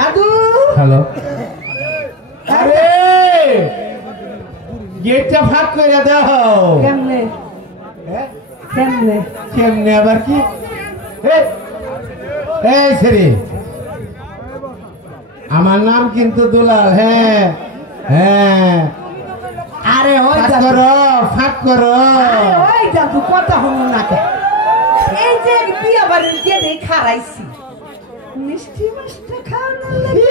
দাদু হ্যালো আরে গেটটা ফাঁক করে দাও কেমনে কেমনে কেমনে আবার কি এই সেরে আমার নাম কিন্তু দুলাল হ্যাঁ হ্যাঁ আরে ওই ফাঁক করো ওই দাদু কথা হলো না এই যে বিয়া বাড়ির গেটে খারাইছি মিষ্টি মিষ্টি খাওয়ানোর লাগে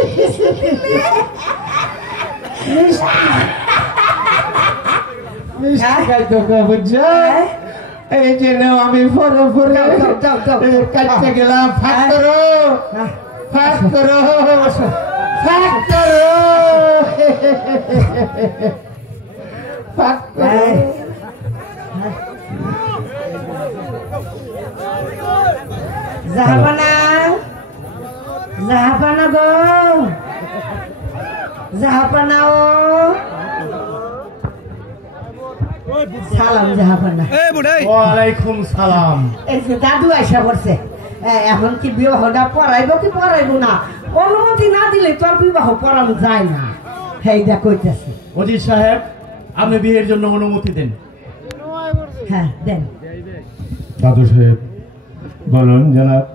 মিষ্টি খাইতো বুঝছো এই যে নাও আমি ফরে ফরে কাটতে গেলাম ফাঁক করো ফাঁক করো ফাঁক করো ফাঁক করো জাহাপানা জাহাপানা গো জাহাপানা ও সালাম জাহাপানা ওয়ালাইকুম সালাম এই যে দাদু আইসা পড়ছে এখন কি বিবাহটা পড়াইবো কি পড়াইবো না অনুমতি না দিলে তোর বিবাহ পড়ানো যায় না সেইটা কইতেছি অজিত সাহেব আপনি বিয়ের জন্য অনুমতি দেন হ্যাঁ দেন দাদু সাহেব বলুন জনাব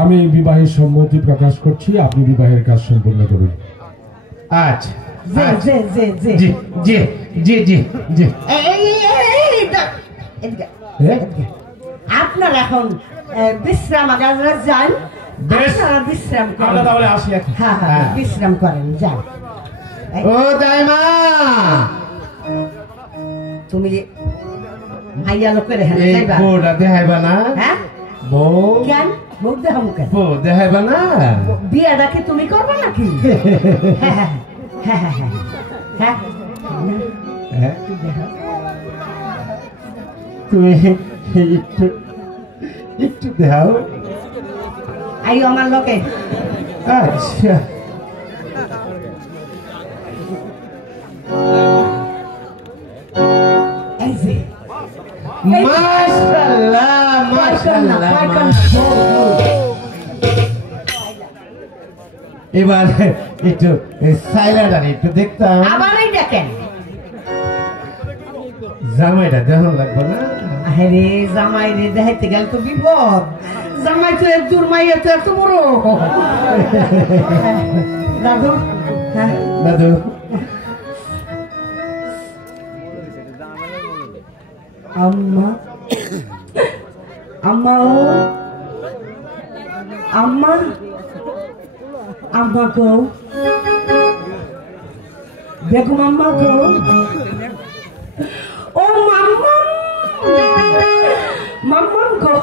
আমি বিবাহের সম্মতি প্রকাশ করছি আপনি বিবাহের কাজ সম্পূর্ণ করুন আচ্ছা যে যে যে যে জি জি জি জি আপনার এখন বিশ্রাম যান আপনারা বিশ্রাম করেন তাহলে আসি এখন হ্যাঁ হ্যাঁ বিশ্রাম করেন যান ও দাইমা তুমি মাইয়া লোকের হ্যাঁ এই বউটা দেখাইবা না হ্যাঁ বউ কেন বউ দেখাম কেন বউ দেখাইবা না বিয়েটা কি তুমি করবে নাকি হ্যাঁ হ্যাঁ হ্যাঁ হ্যাঁ হ্যাঁ হ্যাঁ তুমি একটু একটু দেখাও আই আমার লোকে আচ্ছা এই যে মাশাআল্লাহ মাশাআল্লাহ এবার একটু সাইলাটা একটু দেখতাম আবার এই দেখেন জামাইটা দেখুন লাগবে না আরে জামাই রে দেখাইতে গেলে তো বিপদ জামাই তো এক দূর মাইয়া তো এত বড় দাদু হ্যাঁ দাদু আম্মা আম্মা ও আম্মা আম্মা গো বেগম আম্মা গো ও মাম্মা মাম্মা গো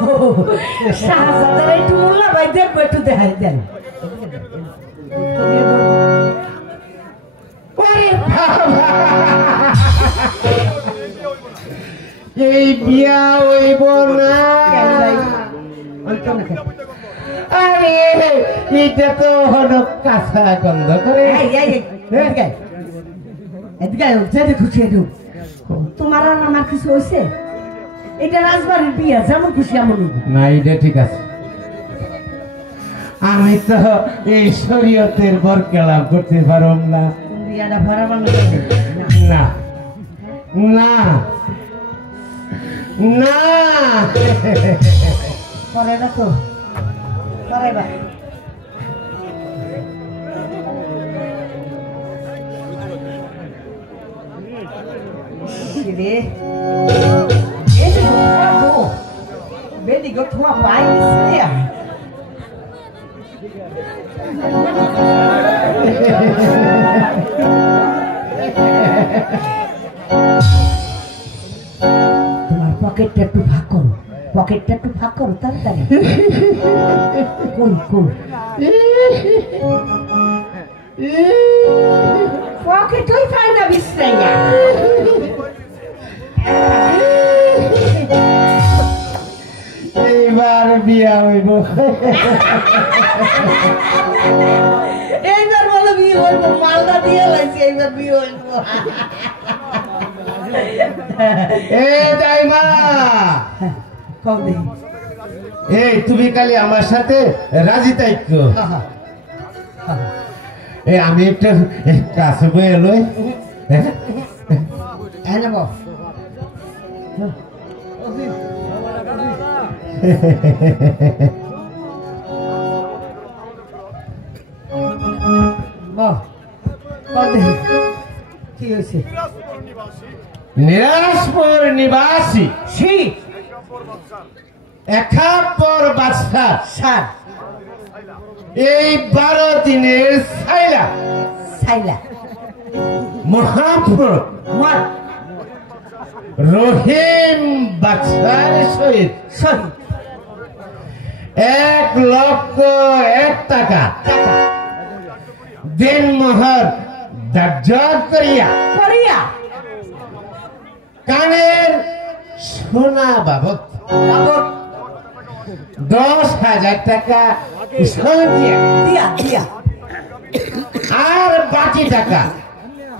শাহজাদার একটু মোল্লা ভাই দেখবো একটু দেখাই দেন এই বিয়া হইব না আরে এটা তো হলো কাঁচা গন্ধ করে তোমার আর আমার কিছু হয়েছে এটা রাজবাড়ির বিয়া যেমন খুশি এমন না এটা ঠিক আছে আমি তো এই শরীয়তের বরকেলাম করতে পারব না বিয়াটা ভাড়া বাংলা না না না করে না তো করে বা Bên đi có thua bài đi xe তোমার পকেটটা একটু ফাঁক করো পকেটটা একটু ফাঁক করো তাড়াতাড়ি কোন কোন পকেট ওই পায় না বিশ্রাইয়া এইবার বিয়া হইব এইবার বলো বিয়ে হইব মালদা দিয়ে লাইছি এইবার বিয়ে হইব এ দাইমা কবে এই তুমি কালি আমার সাথে রাজি তাইকো আমি একটু কাছে বয়ে এলোই নেব কি হয়েছে নিরাজপুর নিবাসী শ্রী 71 বাদশাহ সার এই 12 দিনের সাইলা সাইলা মহাপুর মত রহিম বাদশার সহিত শহীদ 1,01,000 টাকা দিন মোহর ধার্য করিয়া করিয়া কানের সোনা বাবদ বাবদ 10,000 টাকা দিয়া দিয়া দিয়া আর বাকি টাকা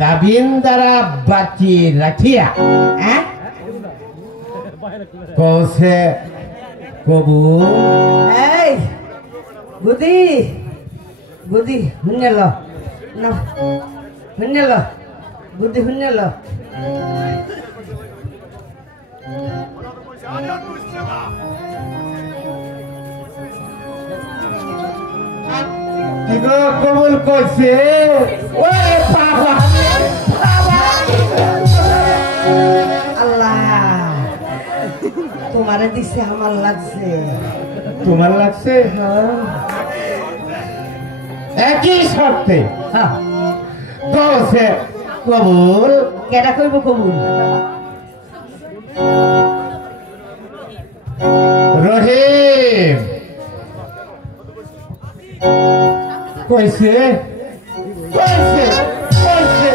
কাবিন দ্বারা বাকি রাখিয়া কৌশে কবুল এই বুদ্ধি বুদ্ধি শুনেল না শুনেল বুদ্ধি শুনেল কবুল করছে আল্লাহ তোমারে দিছে আমার লাগছে তোমার লাগছে একই শর্তে কৌশে কবুল কেডা কইব কবুল রহিম কইছে কইছে কইছে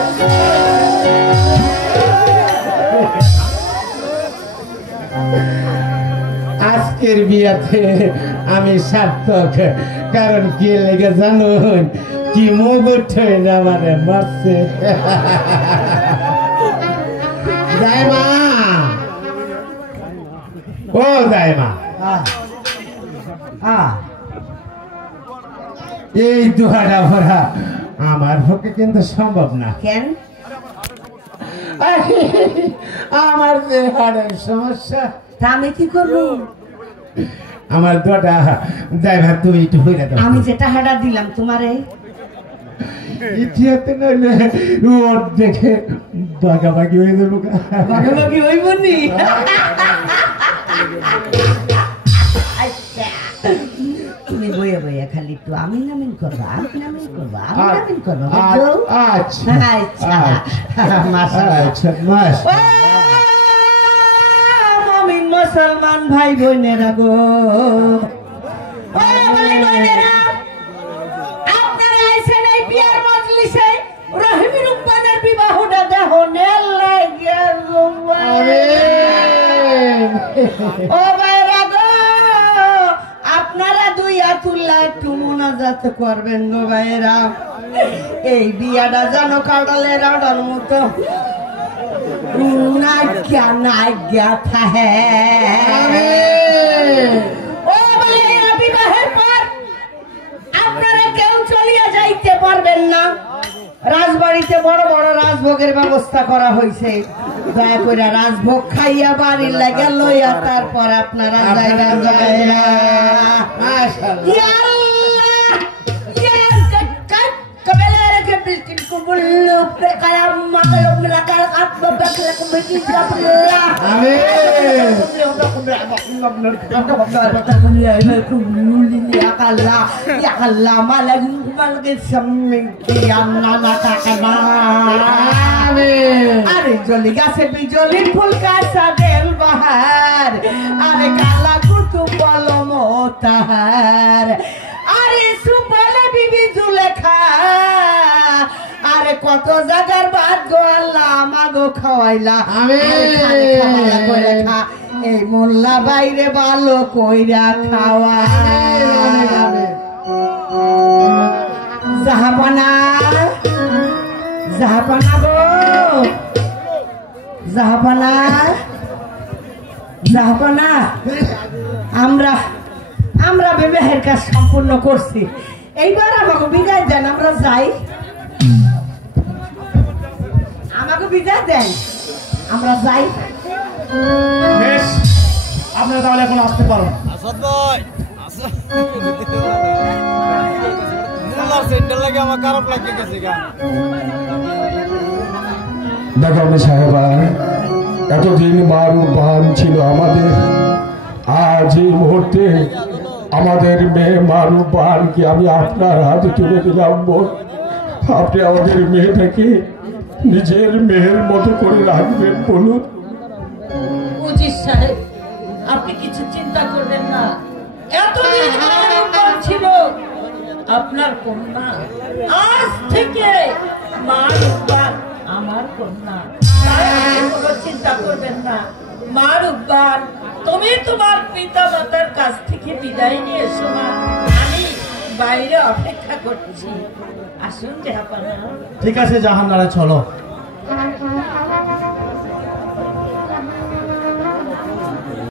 আজকের বিয়াতে আমি সার্থক কারণ কি লেগে জানুন কি মুগুঠ আমারে মারছে দাইমা ও দাইমা এই দুহাটা ভরা আমার পক্ষে কিন্তু সম্ভব না কেন আমার যে হাড়ের সমস্যা তা আমি কি করবো আমার দুটা ড্রাইভার তুমি একটু হইরা দাও আমি যেটা হাডা দিলাম তোমারে ইতিহাতে নইলে ওর দেখে বাগাবাগি হয়ে যাবো ভাগাভাগি হইব নি তুমি বইয়া বইয়া খালি একটু আমিন আমিন করবা আমিন আমিন করবা আমিন আমিন করবা বুঝছো? আচ্ছা আচ্ছা আচ্ছা মাস ও মুমিন মুসলমান ভাই বোনেরা গো ও ভাই বোনেরা আপনারা আইছেন এই বিয়ার মজলিসে রহিম রুকমানের বিবাহটা দেহনের লাগিয়া গো ও ভাইরা গো আপনারা দুই আতুল্লাহ একটু মুনাজাত করবেন গো ভাইরা এই বিয়াটা যেন কাটালের আডার মতো নাগ্যা নাগ্যা থাহে ও ভাইরা বিবাহের পর আপনারা কেউ চলিয়া যাইতে পারবেন না রাজবাড়িতে বড় বড় রাজভোগের ব্যবস্থা করা হয়েছে দয়া করে রাজভোগ খাইয়া বাড়ির লাগে লইয়া তারপর আপনারা যাইবেন যাইরা আরে জলি গাছে বিজলির ফুল কাঁচা বেল বাহার আরে কালা কুতু বলম তাহার আরে সুবলে বিবি জুলেখা আরে কত জায়গার বাদ গো আল্লাহ আমাগো খাওয়াইলা খা এই মোল্লা বাইরে ভালো কইরা খাওয়া জাহাপানা জাহাপানা গো জাহাপানা জাহাপানা আমরা আমরা বিবাহের কাজ সম্পূর্ণ করছি এইবার আমাকে বিদায় দেন আমরা যাই আমাকে বিদায় দেন, আমরা যাই। বেশ, আপনারা তাহলে এখন আসতে পারো। আসাদ ভাই মোল্লার সেন্টার লাগে আমার খারাপ লাগে গেছে গা। দেখো আমি সাহেবা, এতদিন মারুবান ছিল আমাদের, আজ এই মুহূর্তে আমাদের মেয়ে মারুবানকে আমি আপনার হাতে তুলে দিলাম। বোন, আপনি আমাদের মেয়েটাকে নিজের মেয়ের মতো করে রাখবেন বলুন। উজির সাহেব, আপনি কিছু চিন্তা করবেন না। এতদিন মারুবান ছিল আপনার কন্যা, আজ থেকে মারুবান আমার কন্যা। তাই আপনি কোনো চিন্তা করবেন না। মারুবান, তুমি তোমার পিতা মাতার কাছ থেকে বিদায় নিয়ে এসো মা, আমি বাইরে অপেক্ষা করছি। আসুন জাহাপানা। ঠিক আছে জাহানারা, চলো।